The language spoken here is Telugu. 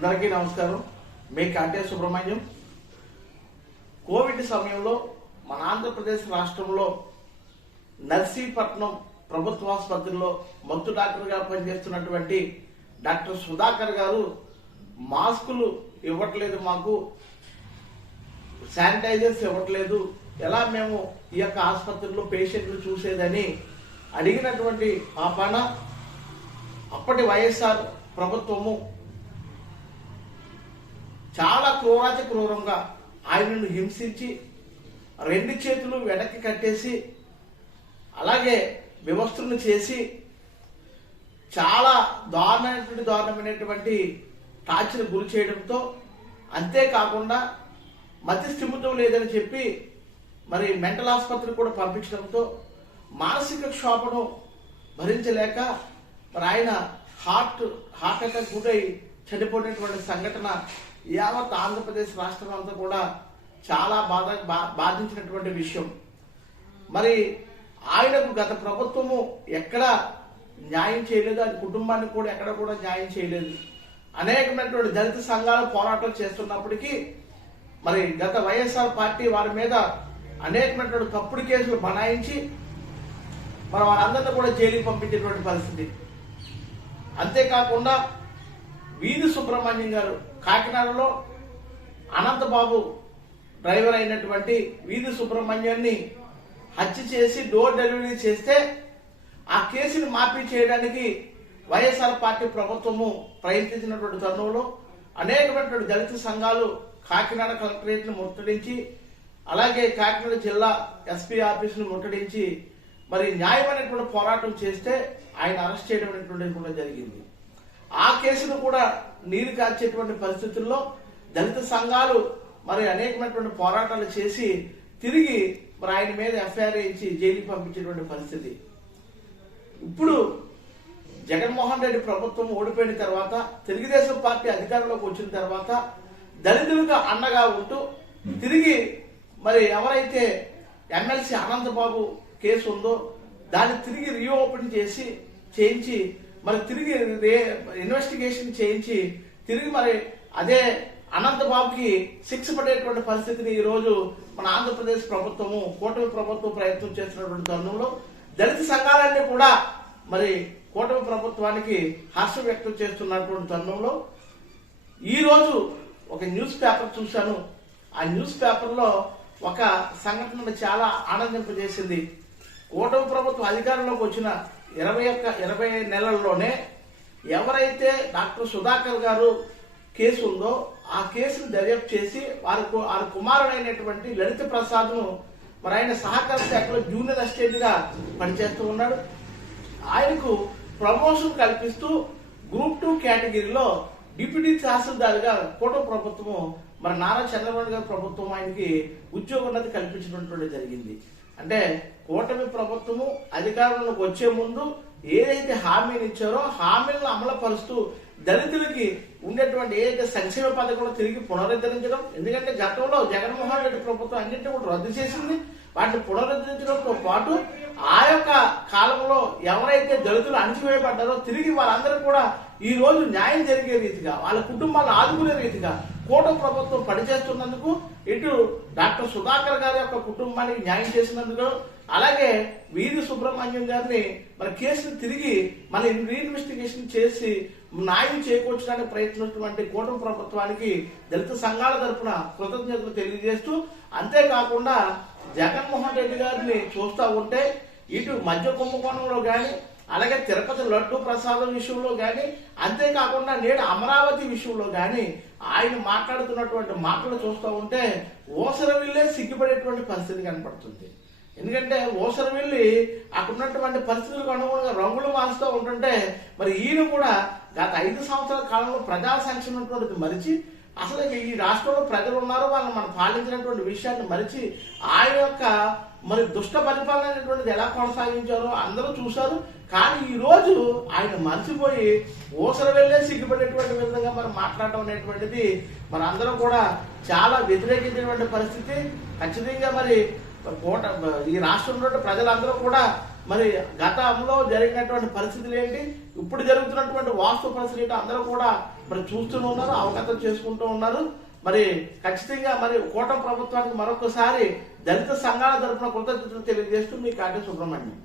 అందరికీ నమస్కారం. మీ కాటే సుబ్రహ్మణ్యం. కోవిడ్ సమయంలో మన ఆంధ్రప్రదేశ్ రాష్ట్రంలో నర్సీపట్నం ప్రభుత్వ ఆసుపత్రిలో మత్తు డాక్టర్గా పనిచేస్తున్నటువంటి డాక్టర్ సుధాకర్ గారు మాస్కులు ఇవ్వట్లేదు, మాకు శానిటైజర్స్ ఇవ్వట్లేదు, ఎలా మేము ఈ యొక్క ఆసుపత్రిలో పేషెంట్లు చూసేదని అడిగినటువంటి పాపాన అప్పటి వైఎస్ఆర్ ప్రభుత్వము చాలా క్రూరాతి క్రూరంగా ఆయనను హింసించి 2 చేతులు వెనక్కి కట్టేసి అలాగే వివస్త్రను చేసి చాలా దారుణమైనటువంటి టార్చర్ గురి చేయడంతో, అంతేకాకుండా మతి స్థిమితం లేదని చెప్పి మరి మెంటల్ ఆసుపత్రికి కూడా పంపించడంతో మానసిక క్షోభను భరించలేక మరి ఆయన హార్ట్ అటాక్ గురై చనిపోయినటువంటి సంఘటన యావత్ ఆంధ్రప్రదేశ్ రాష్ట్రం అంతా కూడా చాలా బాధించినటువంటి విషయం. మరి ఆయనకు గత ప్రభుత్వము ఎక్కడ న్యాయం చేయలేదు, అది కుటుంబానికి కూడా ఎక్కడ కూడా న్యాయం చేయలేదు. అనేకమైనటువంటి దళిత సంఘాలు పోరాటం చేస్తున్నప్పటికీ మరి గత వైఎస్ఆర్ పార్టీ వారి మీద అనేకమైనటువంటి తప్పుడు కేసులు బనాయించి మరి వారందరినీ కూడా జైలుకి పంపించేటువంటి పరిస్థితి. అంతేకాకుండా వీధి సుబ్రహ్మణ్యం గారు కాకినాడలో అనంతబాబు డ్రైవర్ అయినటువంటి వీధి సుబ్రహ్మణ్యాన్ని హత్య చేసి డోర్ డెలివరీ చేస్తే ఆ కేసును మాఫీ చేయడానికి వైఎస్ఆర్ పార్టీ ప్రభుత్వము ప్రయత్నించినటువంటి తరుణంలో అనేకమైనటువంటి దళిత సంఘాలు కాకినాడ కలెక్టరేట్ను ముట్టడించి అలాగే కాకినాడ జిల్లా ఎస్పీ ఆఫీసును ముట్టడించి మరి న్యాయమైనటువంటి పోరాటం చేస్తే ఆయన అరెస్ట్ చేయడం అనేటువంటిది కూడా జరిగింది. ఆ కేసును కూడా నీరు కార్చేటువంటి పరిస్థితుల్లో దళిత సంఘాలు మరి అనేకమైనటువంటి పోరాటాలు చేసి తిరిగి మరి ఆయన మీద ఎఫ్ఐఆర్ ఇచ్చి జైలుకి పంపించేటువంటి పరిస్థితి. ఇప్పుడు జగన్మోహన్ రెడ్డి ప్రభుత్వం ఓడిపోయిన తర్వాత తెలుగుదేశం పార్టీ అధికారంలోకి వచ్చిన తర్వాత దళితులకు అండగా ఉంటూ తిరిగి మరి ఎవరైతే ఎమ్మెల్సీ అనంతబాబు కేసు ఉందో దాన్ని తిరిగి రీఓపెన్ చేయించి మరి తిరిగి ఇన్వెస్టిగేషన్ చేయించి తిరిగి మరి అదే అనంతబాబుకి శిక్ష పడేటువంటి పరిస్థితిని ఈ రోజు మన ఆంధ్రప్రదేశ్ ప్రభుత్వము కూటమి ప్రభుత్వం ప్రయత్నం చేస్తున్నటువంటి తరుణంలో దళిత సంఘాలన్నీ కూడా మరి కూటమి ప్రభుత్వానికి హర్షం వ్యక్తం చేస్తున్నటువంటి తరుణంలో ఈ రోజు ఒక న్యూస్ పేపర్ చూశాను. ఆ న్యూస్ పేపర్లో ఒక సంఘటన చాలా ఆనందింపజేసింది. కూటమి ప్రభుత్వం అధికారంలోకి వచ్చిన 20 నెలల్లోనే ఎవరైతే డాక్టర్ సుధాకర్ గారు కేసు ఉందో ఆ కేసును దర్యాప్తు చేసి వారి కుమారుడైనటువంటి లలిత ప్రసాద్ను మరి ఆయన సహకార శాఖలో జూనియర్ అసిస్టెంట్ గా పనిచేస్తూ ఉన్నాడు. ఆయనకు ప్రమోషన్ కల్పిస్తూ గ్రూప్ 2 కేటగిరీలో డిప్యూటీ తహసీల్దార్గా కూటమి ప్రభుత్వము మరి నారా చంద్రబాబు గారి ప్రభుత్వం ఆయనకి ఉద్యోగోన్నతి కల్పించినటువంటి జరిగింది. అంటే కూటమి ప్రభుత్వము అధికారంలోకి వచ్చే ముందు ఏదైతే హామీలు ఇచ్చారో హామీలను అమలుపరుస్తూ దళితులకి ఉండేటువంటి ఏదైతే సంక్షేమ పథకంలో తిరిగి పునరుద్ధరించడం. ఎందుకంటే గతంలో జగన్మోహన్ రెడ్డి ప్రభుత్వం అన్నింటినీ కూడా రద్దు చేసింది. వాటిని పునరుద్ధరించడంతో పాటు ఆ యొక్క కాలంలో ఎవరైతే దళితులు అణచివేయబడ్డారో తిరిగి వాళ్ళందరూ కూడా ఈ రోజు న్యాయం జరిగే రీతిగా వాళ్ళ కుటుంబాలను ఆదుకునే రీతిగా కూటమి ప్రభుత్వం పనిచేస్తున్నందుకు ఇటు డాక్టర్ సుధాకర్ గారి యొక్క కుటుంబానికి న్యాయం చేసినందుకు అలాగే వీధి సుబ్రహ్మణ్యం గారిని మరి కేసును తిరిగి మళ్ళీ రీఇన్వెస్టిగేషన్ చేసి న్యాయం చేకూర్చడానికి ప్రయత్నిస్తున్నటువంటి కూటమి ప్రభుత్వానికి దళిత సంఘాల తరఫున కృతజ్ఞతలు తెలియజేస్తూ, అంతేకాకుండా జగన్మోహన్ రెడ్డి గారిని చూస్తూ ఉంటే ఇటు మధ్య కుంభకోణంలో కానీ అలాగే తిరుపతి లడ్డు ప్రసాదం విషయంలో కానీ అంతేకాకుండా నేడు అమరావతి విషయంలో కానీ ఆయన మాట్లాడుతున్నటువంటి మాటలు చూస్తూ ఉంటే ఓసరవిల్లే సిగ్గుపడేటువంటి పరిస్థితి కనపడుతుంది. ఎందుకంటే ఓసరవిల్లి అక్కడ ఉన్నటువంటి పరిస్థితులకు అనుగుణంగా రంగులు మారుస్తూ ఉంటుంటే మరి ఈయన కూడా గత 5 సంవత్సరాల కాలంలో ప్రజా సంక్షేమటువంటిది మరిచి అసలు ఈ రాష్ట్రంలో ప్రజలు ఉన్నారు, వాళ్ళని మనం పాలించినటువంటి విషయాన్ని మరిచి ఆయన యొక్క మరి దుష్ట పరిపాలన అనేటువంటిది ఎలా కొనసాగించారో అందరూ చూశారు. కానీ ఈ రోజు ఆయన మర్చిపోయి ఊసర వెళ్లే సిగ్గుపడేటువంటి విధంగా మనం మాట్లాడటం అనేటువంటిది మన అందరం కూడా చాలా వ్యతిరేకించినటువంటి పరిస్థితి. ఖచ్చితంగా మరి ఈ రాష్ట్రంలో ప్రజలందరూ కూడా మరి గతంలో జరిగినటువంటి పరిస్థితులు ఏంటి, ఇప్పుడు జరుగుతున్నటువంటి వాస్తవ పరిస్థితి ఏంటి అందరూ కూడా మరి చూస్తూనే ఉన్నారు, అవగతం చేసుకుంటూ ఉన్నారు. మరి ఖచ్చితంగా మరి కూటమి ప్రభుత్వానికి మరొకసారి దళిత సంఘాల తరఫున కృతజ్ఞతలు తెలియజేస్తూ మీ కాటి సుబ్రహ్మణ్యం.